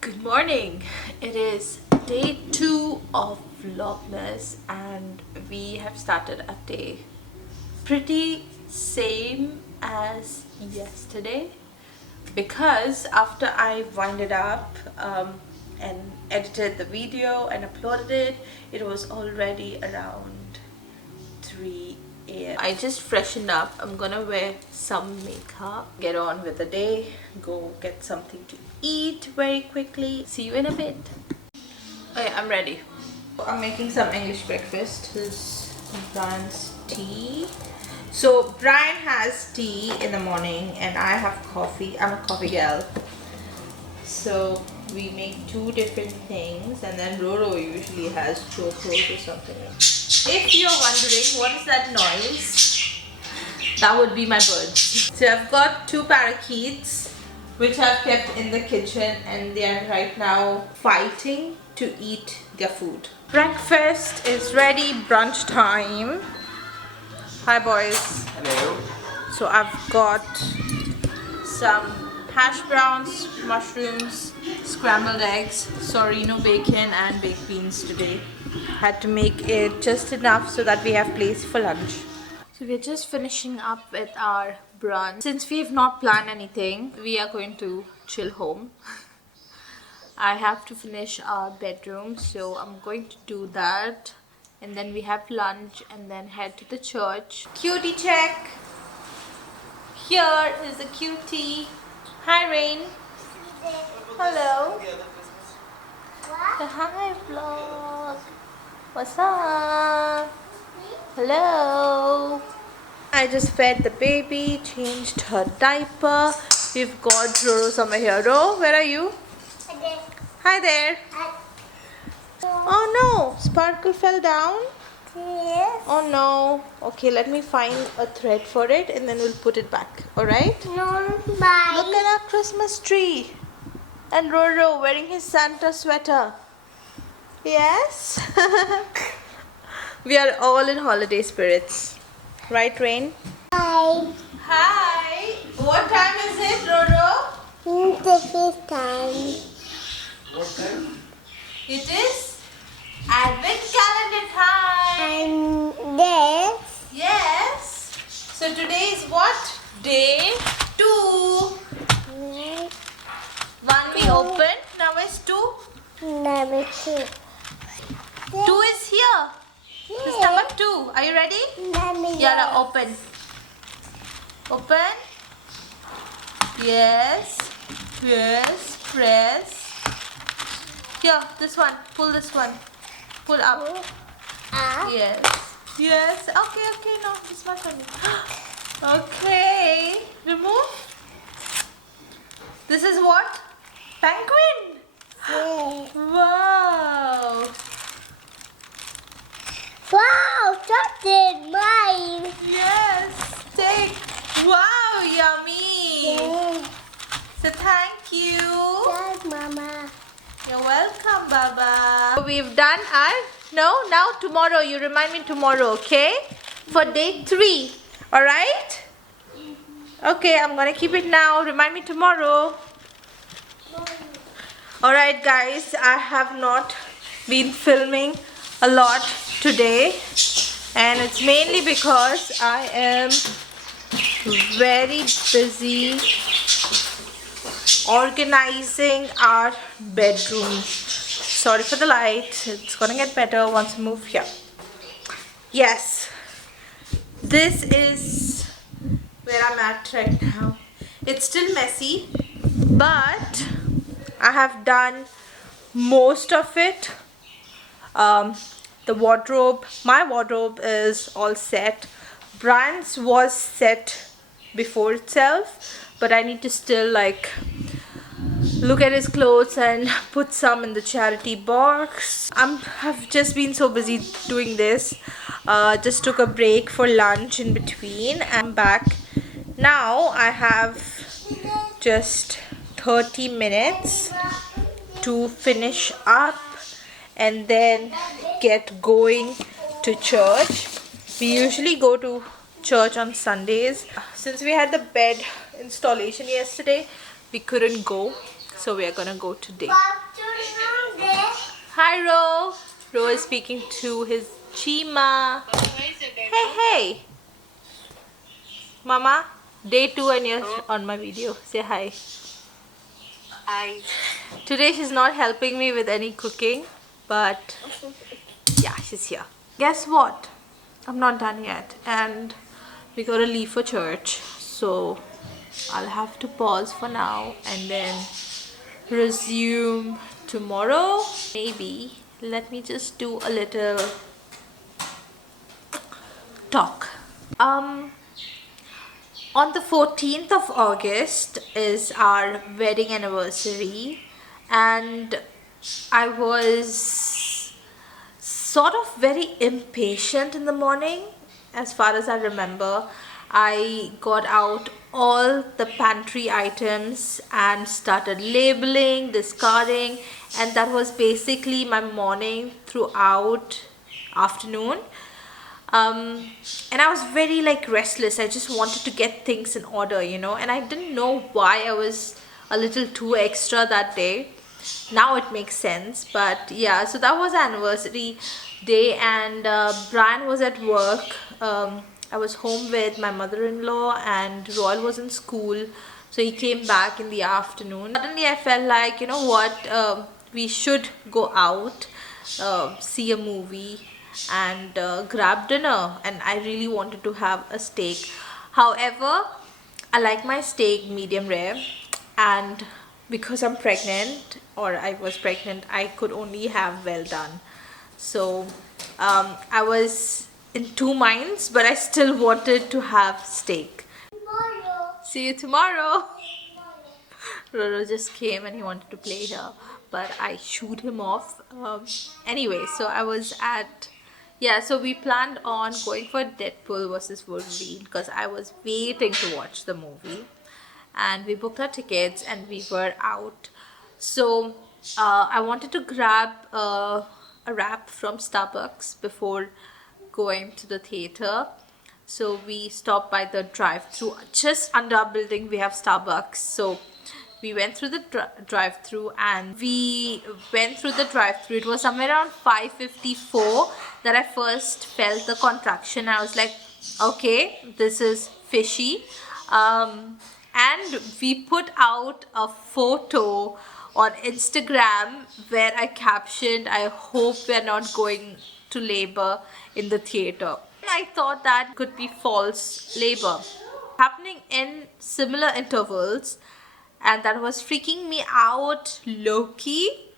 Good morning. It is day 2 of Vlogmas and we have started a day pretty same as yesterday because after I winded up and edited the video and uploaded it, it was already around 3 a.m. I just freshened up. I'm gonna wear some makeup, get on with the day, go get something to eat very quickly. See you in a bit. Okay, I'm ready. I'm making some English breakfast. This is Brian's tea. So Brian has tea in the morning and I have coffee. I'm a coffee gal. So we make two different things and then Roro usually has chores or something. If you're wondering what is that noise, that would be my birds. So I've got two parakeets which I've kept in the kitchen and they are right now fighting to eat their food. Breakfast is ready, brunch time. Hi boys. Hello. So I've got some hash browns, mushrooms, scrambled eggs, sorry no bacon and baked beans today. Had to make it just enough so that we have place for lunch. So we're just finishing up with our brunch. Since we have not planned anything, we are going to chill home. I have to finish our bedroom, so I'm going to do that. And then we have lunch and then head to the church. Cutie check! Here is the cutie. Hi Rain. Hello. The hi vlog. What's up? Hello. I just fed the baby, changed her diaper. We've got Roro somewhere here. Ro, where are you? Hi there. Oh no, Sparkle fell down. Yes. Oh no. Okay, let me find a thread for it and then we'll put it back. Alright? No, bye. Look at our Christmas tree. And Roro wearing his Santa sweater. Yes? We are all in holiday spirits. Right, Rain? Bye. Hi. What time is it, Roro? This is time. What time? It is Advent calendar time. And this. Yes. So today is what? Day 2. One we opened. Now is 2. Number 2. 2 is here. This is number 2. Are you ready? Yeah, open. Open. Yes. Yes. Press. Here, this one. Pull this one. Pull up. Yes. Yes. Okay. No, it's not for me. Okay. Remove. This is what? Penguin. Wow. Wow, something mine. Yes. Take. Wow, yummy. So thank you. Yes, Mama. You're welcome, Baba. We've done our... No, now tomorrow. You remind me tomorrow, okay? For day 3. Alright? Okay, I'm gonna keep it now. Remind me tomorrow. Alright guys, I have not been filming a lot today. And it's mainly because I am very busy organizing our bedroom. Sorry for the light. It's gonna get better once we move here. Yes, this is where I'm at right now. It's still messy, but I have done most of it. The wardrobe, my wardrobe is all set. Brian's was set before itself, but I need to still like look at his clothes and put some in the charity box. I've just been so busy doing this. Just took a break for lunch in between. I'm back now. I have just 30 minutes to finish up and then get going to church. We usually go to church on Sundays. Since we had the bed installation yesterday, we couldn't go. So we are gonna go today. Hi Ro. Ro is speaking to his Chima. Hey hey. Mama, day 2 and you're on my video. Say hi. Hi. Today she's not helping me with any cooking, but yeah, she's here. Guess what? I'm not done yet and we gotta leave for church. So I'll have to pause for now and then resume tomorrow. Maybe let me just do a little talk. On the 14th of August is our wedding anniversary, and I was sort of very impatient in the morning. As far as I remember, I got out all the pantry items and started labeling, discarding, and that was basically my morning throughout afternoon. And I was very like restless. I just wanted to get things in order, you know, and I didn't know why I was a little too extra that day. Now it makes sense, but yeah, so that was anniversary day, and Brian was at work. I was home with my mother-in-law and Royal was in school, so he came back in the afternoon. Suddenly I felt like, you know what, we should go out, see a movie and grab dinner, and I really wanted to have a steak. However, I like my steak medium rare, and because I'm pregnant, or I was pregnant, I could only have well done. So I was in two minds, but I still wanted to have steak. See you tomorrow. Roro just came and he wanted to play here, but I shooed him off. Anyway, so I was at, yeah, so we planned on going for Deadpool versus Wolverine because I was waiting to watch the movie, and we booked our tickets and we were out. So I wanted to grab a wrap from Starbucks before going to the theater. So we stopped by the drive-through. Just under our building we have Starbucks, so we went through the drive-through, and we went through the drive-through. It was somewhere around 5:54 that I first felt the contraction. I was like, okay, this is fishy. And we put out a photo on Instagram where I captioned, I hope we're not going to labor in the theater. I thought that could be false labor happening in similar intervals, and that was freaking me out low-key.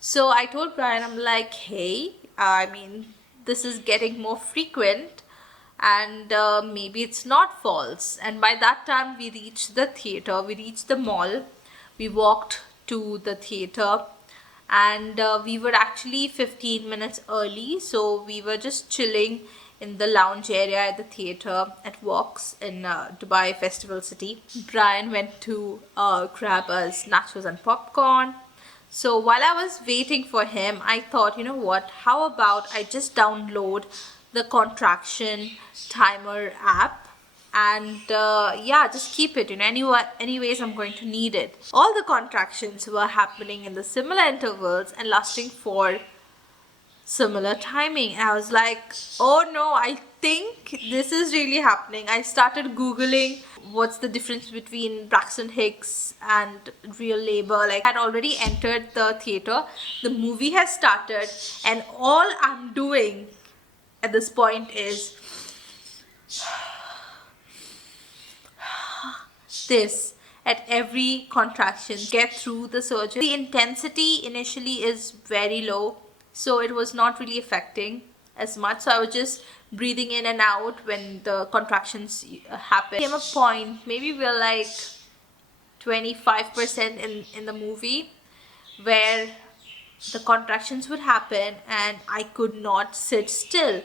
So I told Brian, I'm like, hey, I mean, this is getting more frequent, and maybe it's not false. And by that time we reached the theater, we reached the mall, we walked to the theater, and we were actually 15 minutes early, so we were just chilling in the lounge area at the theater at Walks in Dubai Festival City. Brian went to grab us nachos and popcorn. So while I was waiting for him, I thought, you know what, how about I just download the contraction timer app, and yeah, just keep it, you know, anyways I'm going to need it. All the contractions were happening in the similar intervals and lasting for similar timing. And I was like, oh no, I think this is really happening. I started googling what's the difference between Braxton Hicks and real labor. Like, I had already entered the theater, the movie has started, and all I'm doing at this point is this at every contraction, get through the surgery. The intensity initially is very low, so it was not really affecting as much. So I was just breathing in and out when the contractions happened. Came a point, maybe we're like 25% in the movie, where the contractions would happen and I could not sit still.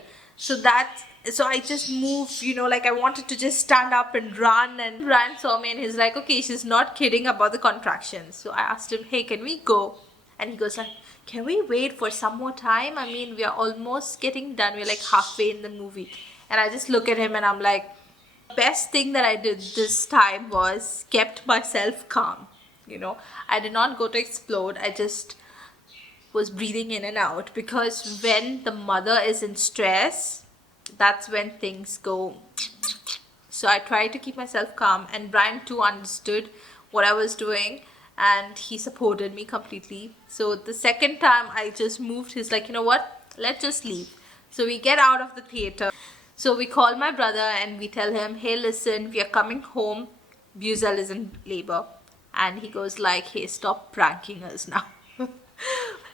So I just moved, you know, like I wanted to just stand up and run, and Ryan saw me and he's like, okay, she's not kidding about the contractions. So I asked him, hey, can we go? And he goes like, can we wait for some more time? I mean, we are almost getting done. We're like halfway in the movie. And I just look at him and I'm like, best thing that I did this time was kept myself calm. you know. I did not go to explode. I just was breathing in and out, because when the mother is in stress, that's when things go. So I tried to keep myself calm, and Brian too understood what I was doing, and he supported me completely. So the second time I just moved, he's like, you know what, let's just leave. So we get out of the theater. So we call my brother and we tell him, hey, listen, we are coming home. Buzeal is in labor. And he goes like, hey, stop pranking us now.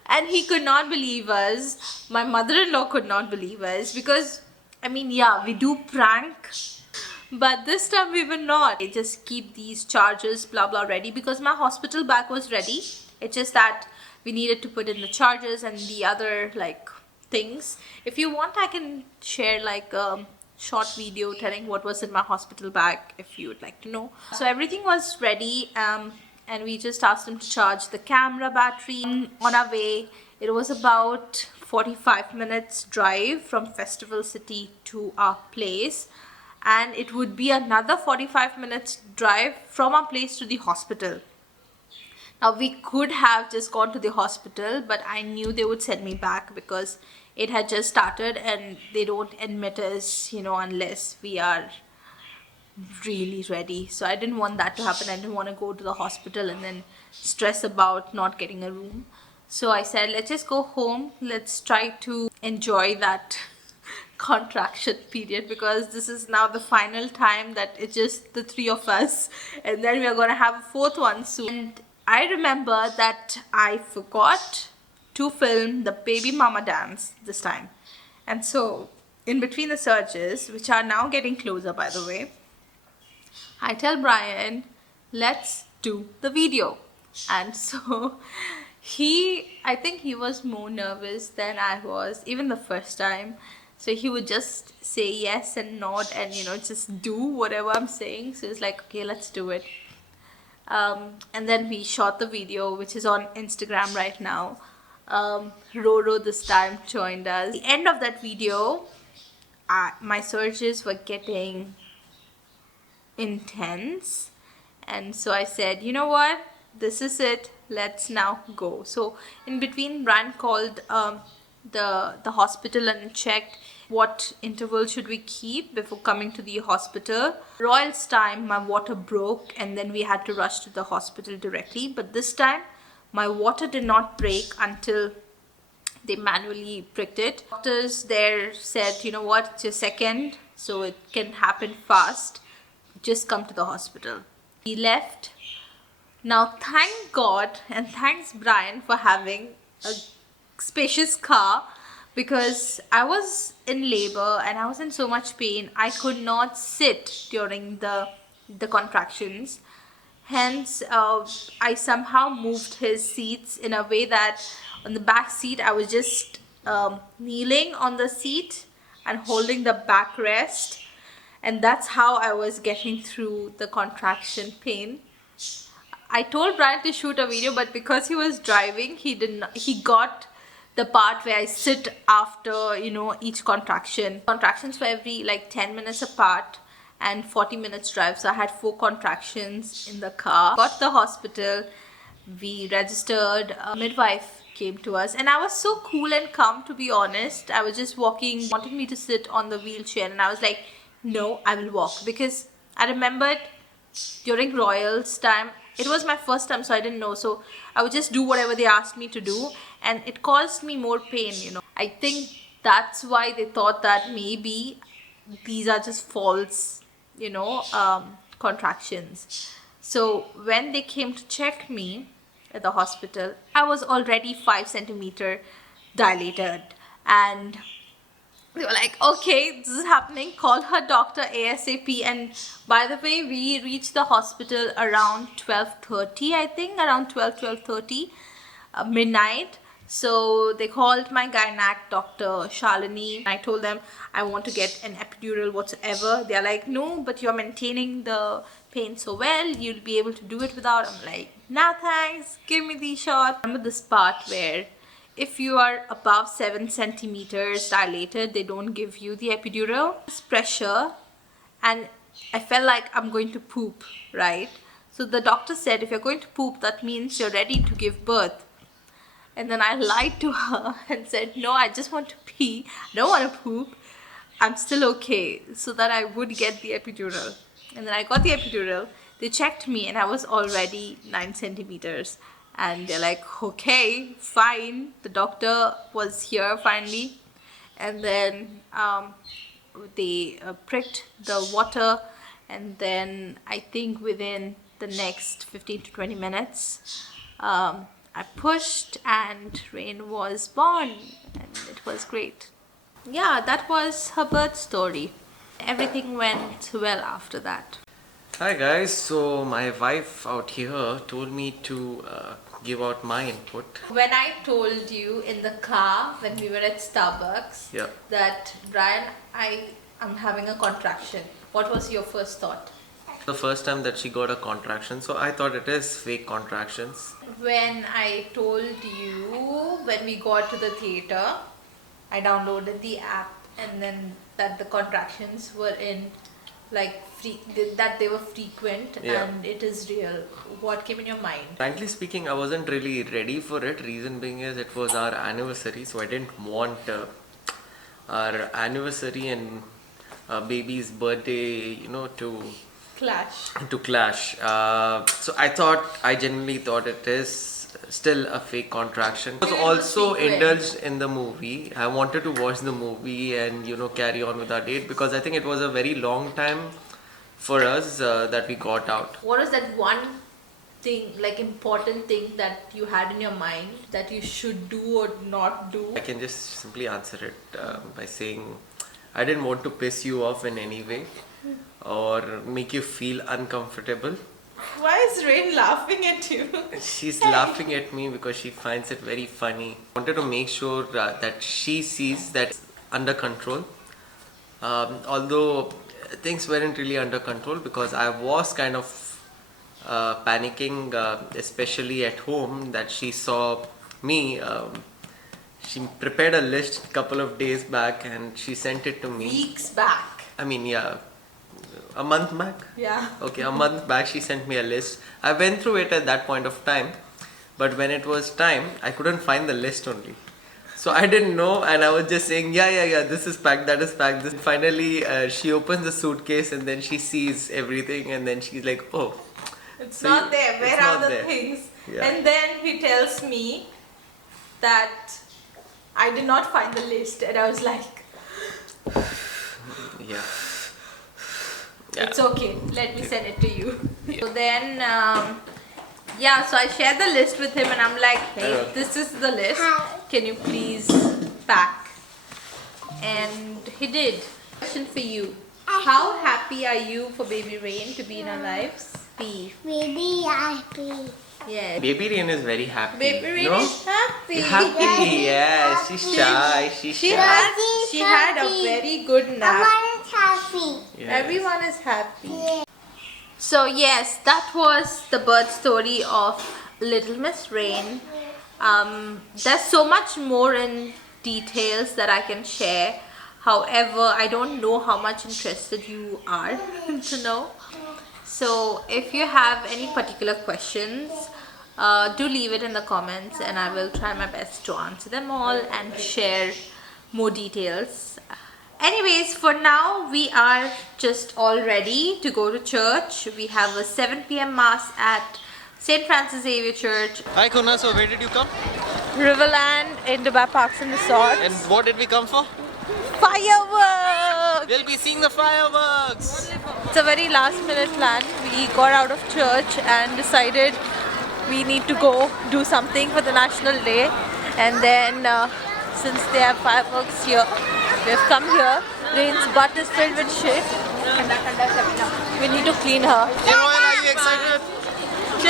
And he could not believe us. My mother-in-law could not believe us, because, I mean, yeah, we do prank, but this time we were not. I just keep these chargers blah blah ready, because my hospital bag was ready. It's just that we needed to put in the chargers and the other like things. If you want, I can share like a short video telling what was in my hospital bag if you would like to know. So everything was ready, and we just asked him to charge the camera battery. On our way, it was about 45 minutes drive from Festival City to our place, and it would be another 45 minutes drive from our place to the hospital. Now we could have just gone to the hospital, but I knew they would send me back because it had just started and they don't admit us, you know, unless we are really ready. So I didn't want that to happen. I didn't want to go to the hospital and then stress about not getting a room. So I said, let's just go home. Let's try to enjoy that contraction period, because this is now the final time that it's just the three of us, and then we are going to have a fourth one soon. And I remember that I forgot to film the baby mama dance this time, and so in between the surges, which are now getting closer by the way, I tell Brian, let's do the video. And so I think he was more nervous than I was, even the first time. So he would just say yes and nod and, you know, just do whatever I'm saying. So it's like, okay, let's do it. And then we shot the video, which is on Instagram right now. Roro this time joined us. At the end of that video, my surges were getting intense, and so I said, you know what, this is it, let's now go. So in between, Brian called the hospital and checked what interval should we keep before coming to the hospital. Royal's time, my water broke and then we had to rush to the hospital directly, but this time my water did not break until they manually pricked it. Doctors there said, you know what, it's your second, so it can happen fast, just come to the hospital. We left. Now thank God and thanks Brian for having a spacious car, because I was in labor and I was in so much pain. I could not sit during the contractions. Hence, I somehow moved his seats in a way that on the back seat I was just kneeling on the seat and holding the backrest, and that's how I was getting through the contraction pain. I told Brian to shoot a video, but because he was driving, he got the part where I sit after, you know, each contraction. Contractions were every like 10 minutes apart and 40 minutes drive. So I had 4 contractions in the car. Got to the hospital, we registered, a midwife came to us, and I was so cool and calm, to be honest. I was just walking, wanting me to sit on the wheelchair, and I was like, no, I will walk, because I remembered during Royal's time, it was my first time, so I didn't know, so I would just do whatever they asked me to do, and it caused me more pain, you know. I think that's why they thought that maybe these are just false, you know, contractions. So when they came to check me at the hospital, I was already 5 centimeter dilated, and they were like, okay, this is happening, call her doctor ASAP. And by the way, we reached the hospital around 12:30, I think, around 12:30, midnight. So they called my gynac doctor Shalini. I told them I want to get an epidural whatsoever. They're like, no, but you're maintaining the pain so well, you'll be able to do it without. I'm like, nah thanks, give me the shot. Remember this part where if you are above 7 centimeters dilated, they don't give you the epidural. It's pressure, and I felt like I'm going to poop, right? So the doctor said, if you're going to poop, that means you're ready to give birth. And then I lied to her and said, no, I just want to pee. I don't want to poop. I'm still okay. So that I would get the epidural. And then I got the epidural. They checked me and I was already 9 centimeters. And they're like, okay, fine. The doctor was here finally. And then they pricked the water. And then I think within the next 15 to 20 minutes, I pushed and Rain was born, and it was great. Yeah, that was her birth story. Everything went well after that. Hi guys, so my wife out here told me to give out my input. When I told you in the car when we were at Starbucks Yeah. that Brian, I'm having a contraction, what was your first thought? The first time that she got a contraction, so I thought it is fake contractions. When I told you when we got to the theater, I downloaded the app and then that the contractions were in like that they were frequent Yeah. and it is real. What came in your mind? Frankly speaking, I wasn't really ready for it. Reason being is it was our anniversary, so I didn't want our anniversary and baby's birthday, to clash. So I genuinely thought it is still a fake contraction. I was also indulged in the movie. I wanted to watch the movie and carry on with our date because I think it was a very long time for us that we got out. What is that one thing, like important thing that you had in your mind that you should do or not do? I can just simply answer it by saying I didn't want to piss you off in any way or make you feel uncomfortable. Why is Rain laughing at you? She's laughing at me because she finds it very funny. I wanted to make sure that she sees that it's under control. Although things weren't really under control because I was kind of panicking, especially at home, that she saw me. She prepared a list a couple of days back and she sent it to me. Weeks back. I mean, yeah, a month back. Yeah. Okay, a month back she sent me a list. I went through it at that point of time, but when it was time, I couldn't find the list only. So I didn't know, and I was just saying, yeah, this is packed, that is packed. This. Finally, she opens the suitcase and then she sees everything, and then she's like, oh, It's So not you- there. Where it's are not the there. things? Yeah. And then he tells me that I did not find the list, and I was like, yeah. it's okay, let me send it to you. So then, so I shared the list with him and I'm like, hey, this is the list. Can you please pack? And he did. Question for you. How happy are you for baby Rain to be in our lives? Be. Baby happy. Yes. Baby Rain is very happy. Baby Rain no? is happy. Happy, yes. She's shy. She's She shy. had a very good nap. Everyone is happy. Yes. Everyone is happy. So yes, that was the birth story of Little Miss Rain. There's so much more in details that I can share. However, I don't know how much interested you are to know. So if you have any particular questions, do leave it in the comments and I will try my best to answer them all and share more details. Anyways, for now we are just all ready to go to church. We have a 7 p.m. mass at St. Francis Xavier Church, Hi Kuna, so where did you come? Riverland in Dubai Parks and Resorts. And what did we come for? Fireworks! We'll be seeing the fireworks! It's a very last minute plan. We got out of church and decided we need to go do something for the National Day. And then since they have fireworks here, we have come here. Rain's butt is filled with shit. We need to clean her. Hey Royal, are you excited?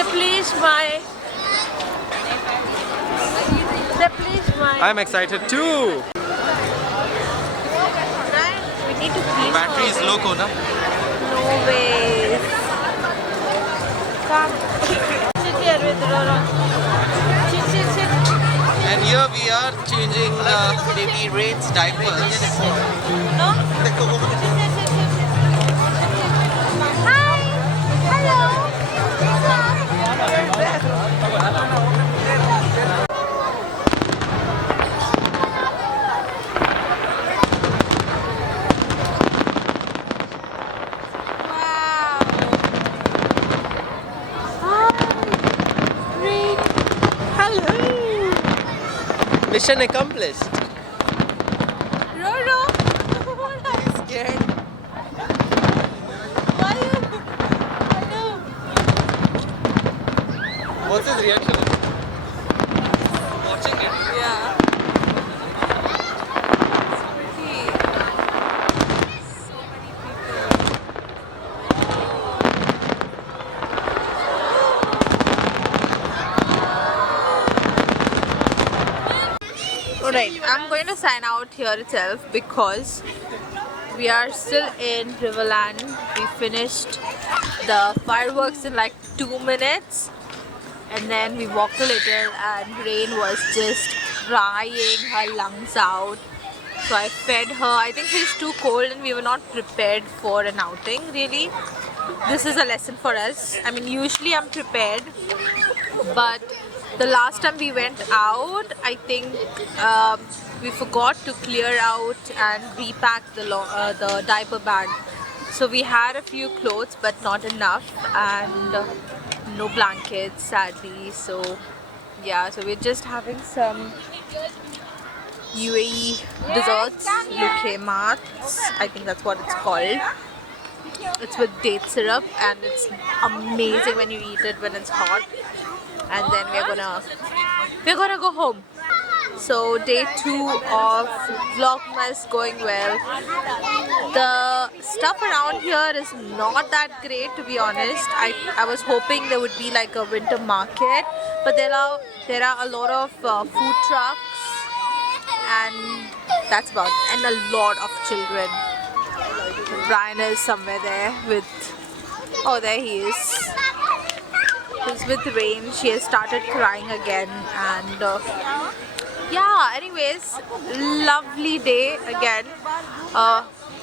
Please smile. Please smile. I'm excited too! We need to clean Battery her. is low, Kuna. No way. Come. Sit here with Rora. Sit. And here we are changing baby Rain's diapers. No? Hi. Hello. Mission accomplished. Roro! He's scared. What's his reaction? Watching it. Yeah. It's pretty. So many people. Alright, I'm going to sign out here itself because we are still in Riverland. We finished the fireworks in like 2 minutes and then we walked a little and Rain was just crying her lungs out. So I fed her. I think she's too cold and we were not prepared for an outing really. This is a lesson for us. I mean, usually I'm prepared, but the last time we went out, I think we forgot to clear out and repack the diaper bag. So we had a few clothes but not enough, and no blankets sadly. So yeah, so we're just having some UAE desserts, lukemat, I think that's what it's called. It's with date syrup and it's amazing when you eat it when it's hot. And then we're gonna go home. So day 2 of Vlogmas going well. The stuff around here is not that great, to be honest. I was hoping there would be like a winter market, but there are a lot of food trucks, and that's about it. And a lot of children. Brian is somewhere there with, oh there he is. He's with Rain. She has started crying again, and yeah, anyways, lovely day again.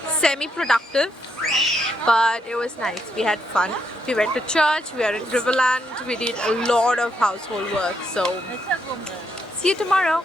Semi-productive, but it was nice. We had fun. We went to church, we are in Riverland, we did a lot of household work. So see you tomorrow.